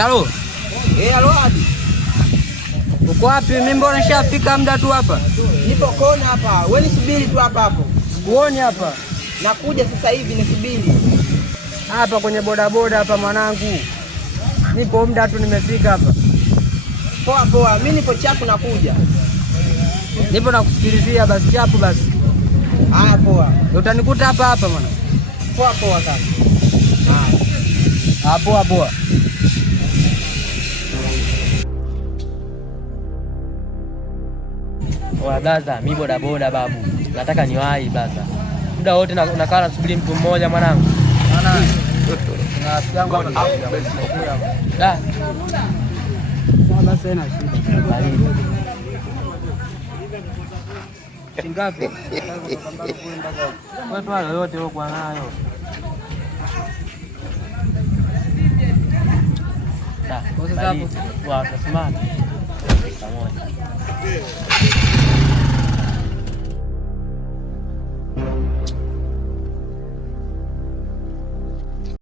Jalo. Halo hadi. Uko wapi? Mimi mbona nishafika muda tu hapa. Nipo kona hapa. Wewe nisubiri tu hapa hapo. Sikuoni hapa. Nakuja sasa hivi nisubiri. Hapa kwenye bodaboda hapa mwanangu. Nipo muda tu nimefika hapa. Poa poa, mimi nipo chapu nakuja. Nipo nakusikilizia basi chapu basi. Haya poa. Utanikuta hapa hapa mwana. Poa poa kaka. Haya. Poa poa. Oya blaza, mimi bodaboda babu. Nataka niwahi blaza. Muda wote nakaa nasubiri mtu mmoja mwanangu. Maana na rafiki yangu hapa. Da. Basi haina shida. Baridi. Shingapi? Wewe tu yote wewe kwa nayo. Da. Sasa hapo. Wa, simama. Pamoja.